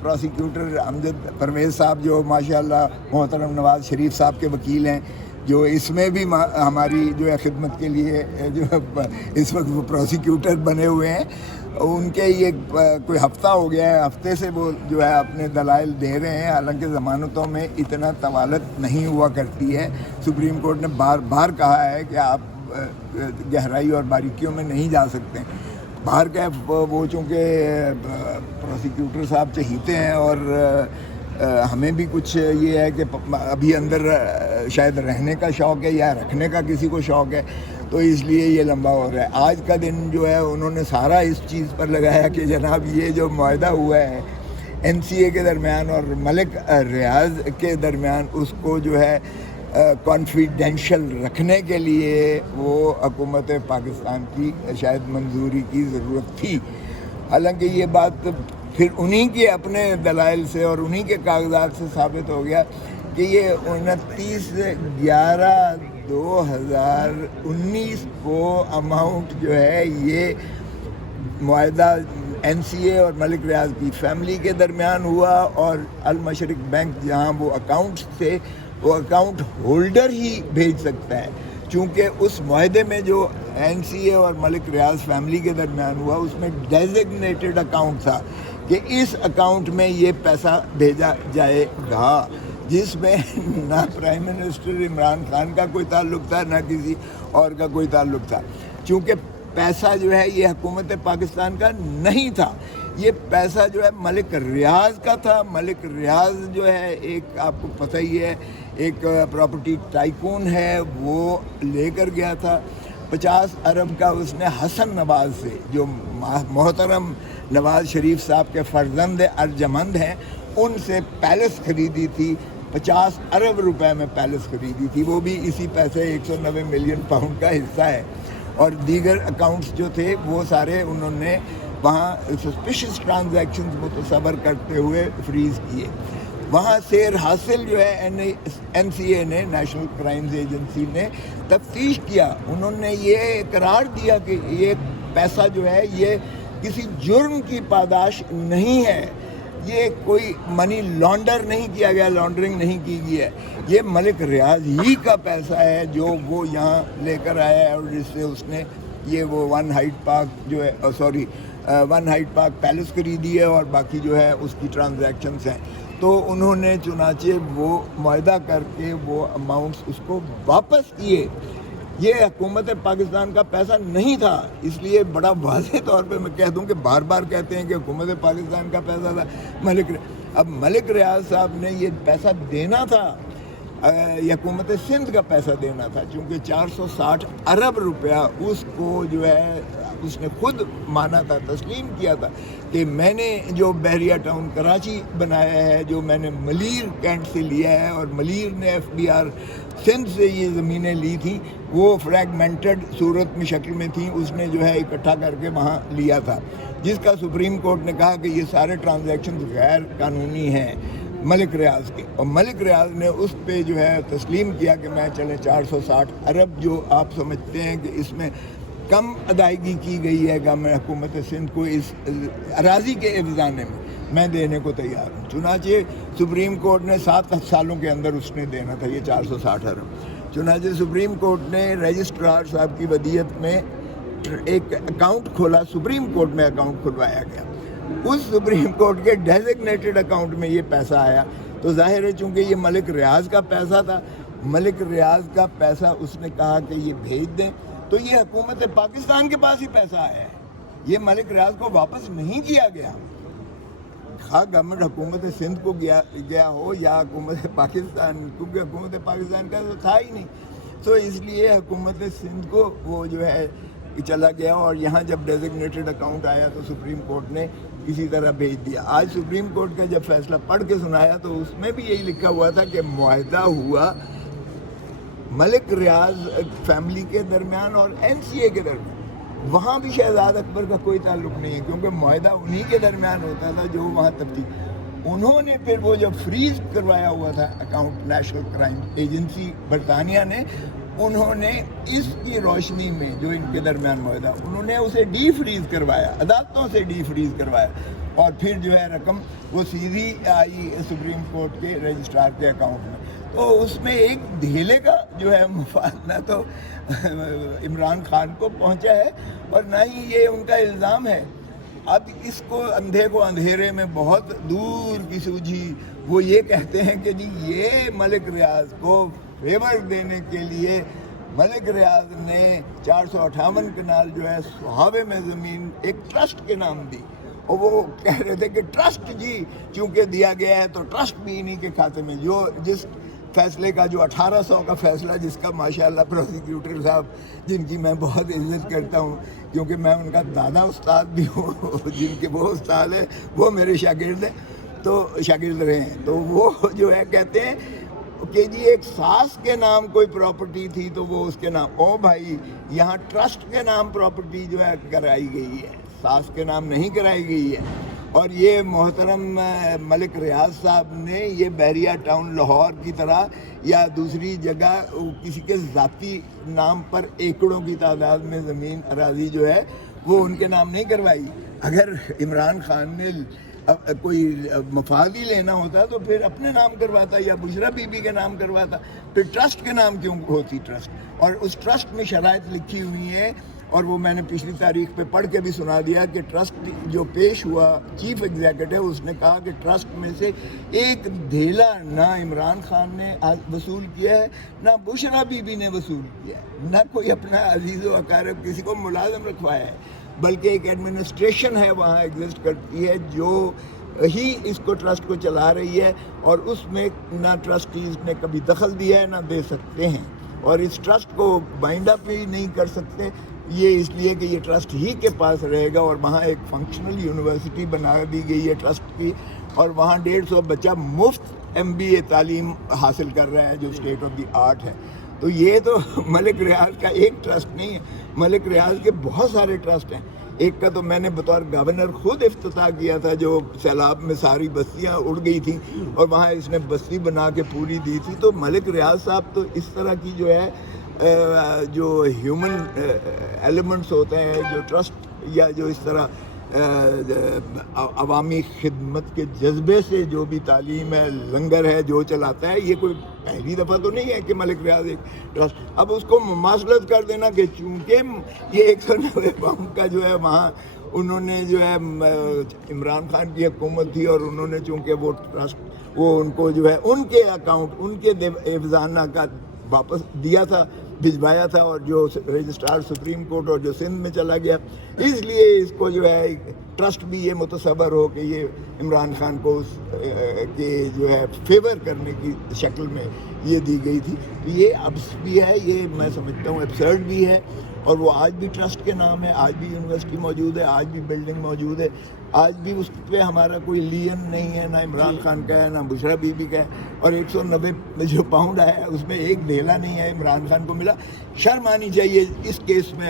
Prosecutor امجد پرویز صاحب جو ماشاءاللہ محترم نواز شریف صاحب کے وکیل ہیں، جو اس میں بھی ہماری جو ہے خدمت کے لیے جو ہے اس وقت وہ پروسیکیوٹر بنے ہوئے ہیں، ان کے یہ کوئی ہفتہ ہو گیا ہے، ہفتے سے وہ جو ہے اپنے دلائل دے رہے ہیں، حالانکہ ضمانتوں میں اتنا طوالت نہیں ہوا کرتی ہے۔ سپریم کورٹ نے بار بار کہا ہے کہ آپ گہرائی اور باریکیوں میں نہیں جا سکتے۔ باہر کا وہ چونکہ پروسیکیوٹر صاحب چہیتے ہیں اور ہمیں بھی کچھ یہ ہے کہ ابھی اندر شاید رہنے کا شوق ہے یا رکھنے کا کسی کو شوق ہے، تو اس لیے یہ لمبا ہو رہا ہے۔ آج کا دن جو ہے انہوں نے سارا اس چیز پر لگایا کہ جناب یہ جو معاہدہ ہوا ہے NCA کے درمیان اور ملک ریاض کے درمیان، اس کو جو ہے کانفیڈینشل رکھنے کے لیے وہ حکومت پاکستان کی شاید منظوری کی ضرورت تھی۔ حالانکہ یہ بات پھر انہی کے اپنے دلائل سے اور انہی کے کاغذات سے ثابت ہو گیا کہ یہ 29/11/2019 کو اماؤنٹ جو ہے یہ معاہدہ NCA اور ملک ریاض کی فیملی کے درمیان ہوا، اور المشرق بینک جہاں وہ اکاؤنٹس تھے وہ اکاؤنٹ ہولڈر ہی بھیج سکتا ہے، چونکہ اس معاہدے میں جو NCA اور ملک ریاض فیملی کے درمیان ہوا اس میں ڈیزگنیٹڈ اکاؤنٹ تھا کہ اس اکاؤنٹ میں یہ پیسہ بھیجا جائے گا، جس میں نہ پرائم منسٹر عمران خان کا کوئی تعلق تھا نہ کسی اور کا کوئی تعلق تھا، چونکہ پیسہ جو ہے یہ حکومت پاکستان کا نہیں تھا، یہ پیسہ جو ہے ملک ریاض کا تھا۔ ملک ریاض جو ہے ایک آپ کو پتہ ہی ہے ایک پراپرٹی ٹائکون ہے، وہ لے کر گیا تھا 50 ارب کا اس نے حسن نواز سے، جو محترم نواز شریف صاحب کے فرزند ارجمند ہیں، ان سے پیلس خریدی تھی، 50 ارب روپے میں پیلس خریدی تھی، وہ بھی اسی پیسے 190 ملین پاؤنڈ کا حصہ ہے، اور دیگر اکاؤنٹس جو تھے وہ سارے انہوں نے وہاں سسپیشس ٹرانزیکشنز متصور کرتے ہوئے فریز کیے۔ وہاں سیر حاصل جو ہے NCA نے، نیشنل کرائمز ایجنسی نے تفتیش کیا، انہوں نے یہ قرار دیا کہ یہ پیسہ جو ہے یہ کسی جرم کی پاداش نہیں ہے، یہ کوئی منی لانڈر نہیں کیا گیا، لانڈرنگ نہیں کی گئی ہے، یہ ملک ریاض ہی کا پیسہ ہے جو وہ یہاں لے کر آیا ہے، اور جس سے اس نے یہ وہ ون ہائٹ پارک پیلس خریدی ہے اور باقی جو ہے اس کی ٹرانزیکشنز ہیں۔ تو انہوں نے چنانچہ وہ معاہدہ کر کے وہ اماؤنٹس اس کو واپس کیے۔ یہ حکومت پاکستان کا پیسہ نہیں تھا، اس لیے بڑا واضح طور پہ میں کہہ دوں کہ بار بار کہتے ہیں کہ حکومت پاکستان کا پیسہ تھا اب ملک ریاض صاحب نے یہ پیسہ دینا تھا، یہ حکومت سندھ کا پیسہ دینا تھا، چونکہ 460 ارب روپیہ اس کو جو ہے اس نے خود مانا تھا، تسلیم کیا تھا کہ میں نے جو بحریہ ٹاؤن کراچی بنایا ہے، جو میں نے ملیر کینٹ سے لیا ہے، اور ملیر نے FBR سندھ سے یہ زمینیں لی تھیں، وہ فریگمنٹڈ صورت میں شکل میں تھیں، اس نے جو ہے اکٹھا کر کے وہاں لیا تھا، جس کا سپریم کورٹ نے کہا کہ یہ سارے ٹرانزیکشنز غیر قانونی ہیں ملک ریاض کے، اور ملک ریاض نے اس پہ جو ہے تسلیم کیا کہ میں چلے 460 ارب جو آپ سمجھتے ہیں کہ اس میں کم ادائیگی کی گئی ہے گورنمنٹ حکومت سندھ کو اس اراضی کے افزانے میں دینے کو تیار ہوں۔ چنانچہ سپریم کورٹ نے 7 سالوں کے اندر اس نے دینا تھا یہ 460 ارب۔ چنانچہ سپریم کورٹ نے رجسٹرار صاحب کی ودیت میں ایک اکاؤنٹ کھولا، سپریم کورٹ میں اکاؤنٹ کھلوایا گیا، اس سپریم کورٹ کے ڈیزگنیٹڈ اکاؤنٹ میں یہ پیسہ آیا، تو ظاہر ہے چونکہ یہ ملک ریاض کا پیسہ تھا، ملک ریاض کا پیسہ اس نے کہا کہ یہ بھیج دیں، تو یہ حکومت پاکستان کے پاس ہی پیسہ آیا ہے، یہ ملک ریاض کو واپس نہیں کیا گیا، خواہ گورنمنٹ حکومت سندھ کو گیا ہو یا حکومت پاکستان، کیونکہ حکومت پاکستان کا تو تھا ہی نہیں، تو اس لیے حکومت سندھ کو وہ جو ہے چلا گیا، اور یہاں جب ڈیزگنیٹڈ اکاؤنٹ آیا تو سپریم کورٹ نے اسی طرح بھیج دیا۔ آج سپریم کورٹ کا جب فیصلہ پڑھ کے سنایا تو اس میں بھی یہی لکھا ہوا تھا کہ معاہدہ ہوا ملک ریاض فیملی کے درمیان اور NCA کے درمیان، وہاں بھی شہزاد اکبر کا کوئی تعلق نہیں ہے، کیونکہ معاہدہ انہی کے درمیان ہوتا تھا جو وہاں تبدیل۔ انہوں نے پھر وہ جب فریز کروایا ہوا تھا اکاؤنٹ نیشنل کرائم ایجنسی برطانیہ نے، انہوں نے اس کی روشنی میں جو ان کے درمیان معاہدہ، انہوں نے اسے ڈی فریز کروایا، عدالتوں سے ڈی فریز کروایا، اور پھر جو ہے رقم وہ سیدھی آئی سپریم کورٹ کے رجسٹرار کے اکاؤنٹ میں. تو اس میں ایک دھیلے کا جو ہے مفاد نہ تو عمران خان کو پہنچا ہے اور نہ ہی یہ ان کا الزام ہے. اب اس کو اندھے کو اندھیرے میں بہت دور کی سوجھی وہ یہ کہتے ہیں کہ جی یہ ملک ریاض کو فیور دینے کے لیے ملک ریاض نے 458 کنال جو ہے سہاوے میں زمین ایک ٹرسٹ کے نام دی, اور وہ کہہ رہے تھے کہ ٹرسٹ جی چونکہ دیا گیا ہے تو ٹرسٹ بھی انہی کے کھاتے میں. جو جس فیصلے کا جو 1800 کا فیصلہ جس کا ماشاءاللہ پروسیکیوٹر صاحب جن کی میں بہت عزت کرتا ہوں کیونکہ میں ان کا دادا استاد بھی ہوں, جن کے وہ استاد ہیں وہ میرے شاگرد ہیں تو شاگرد رہے ہیں, تو وہ جو ہے کہتے ہیں کہ جی ایک ساس کے نام کوئی پراپرٹی تھی تو وہ اس کے نام, او بھائی یہاں ٹرسٹ کے نام پراپرٹی جو ہے کرائی گئی ہے, ساس کے نام نہیں کرائی گئی ہے. اور یہ محترم ملک ریاض صاحب نے یہ بحریہ ٹاؤن لاہور کی طرح یا دوسری جگہ کسی کے ذاتی نام پر ایکڑوں کی تعداد میں زمین اراضی جو ہے وہ ان کے نام نہیں کروائی. اگر عمران خان نے کوئی مفاد ہی لینا ہوتا تو پھر اپنے نام کرواتا یا بشرا بی بی کے نام کرواتا, پھر ٹرسٹ کے نام کیوں ہوتی ٹرسٹ. اور اس ٹرسٹ میں شرائط لکھی ہوئی ہیں اور وہ میں نے پچھلی تاریخ پہ پڑھ کے بھی سنا دیا کہ ٹرسٹ جو پیش ہوا چیف ایگزیکٹو اس نے کہا کہ ٹرسٹ میں سے ایک دھیلا نہ عمران خان نے وصول کیا ہے نہ بشرا بی بی نے وصول کیا ہے, نہ کوئی اپنا عزیز و اقارب کسی کو ملازم رکھوایا ہے, بلکہ ایک ایڈمنسٹریشن ہے وہاں ایگزسٹ کرتی ہے جو ہی اس کو ٹرسٹ کو چلا رہی ہے, اور اس میں نہ ٹرسٹیز نے کبھی دخل دیا ہے نہ دے سکتے ہیں, اور اس ٹرسٹ کو بائنڈ اپ بھی نہیں کر سکتے. یہ اس لیے کہ یہ ٹرسٹ ہی کے پاس رہے گا, اور وہاں ایک فنکشنل یونیورسٹی بنا دی گئی ہے ٹرسٹ کی, اور وہاں 150 بچہ مفت MBA تعلیم حاصل کر رہا ہے جو اسٹیٹ آف دی آرٹ ہے. تو یہ تو ملک ریاض کا ایک ٹرسٹ نہیں ہے, ملک ریاض کے بہت سارے ٹرسٹ ہیں. ایک کا تو میں نے بطور گورنر خود افتتاح کیا تھا جو سیلاب میں ساری بستیاں اڑ گئی تھیں اور وہاں اس نے بستی بنا کے پوری دی تھی. تو ملک ریاض صاحب تو اس طرح کی جو ہے جو ہیومن ایلیمنٹس ہوتے ہیں جو ٹرسٹ یا جو اس طرح عوامی خدمت کے جذبے سے جو بھی تعلیم ہے لنگر ہے جو چلاتا ہے, یہ کوئی پہلی دفعہ تو نہیں ہے کہ ملک ریاض ایک ٹرسٹ. اب اس کو مماثلت کر دینا کہ چونکہ یہ 190 پاؤنڈ کا جو ہے وہاں انہوں نے جو ہے عمران خان کی حکومت تھی اور انہوں نے چونکہ وہ ٹرسٹ وہ ان کو جو ہے ان کے اکاؤنٹ ان کے افزانہ کا واپس دیا تھا بھجوایا تھا, اور جو رجسٹرار سپریم کورٹ اور جو سندھ میں چلا گیا, اس لیے اس کو جو ہے ٹرسٹ بھی یہ متصور ہو کہ یہ عمران خان کو کے جو ہے فیور کرنے کی شکل میں یہ دی گئی تھی. یہ ابس بھی ہے, یہ میں سمجھتا ہوں ایبسرڈ بھی ہے, اور وہ آج بھی ٹرسٹ کے نام ہے, آج بھی یونیورسٹی موجود ہے, آج بھی بلڈنگ موجود ہے, آج بھی اس پہ ہمارا کوئی لین نہیں ہے, نہ عمران خان کا ہے نہ بشرا بی بی کا ہے. اور 190 جو پاؤنڈ آیا ہے اس میں ایک ڈھیلا نہیں ہے عمران خان کو ملا. شرم آنی چاہیے اس کیس میں.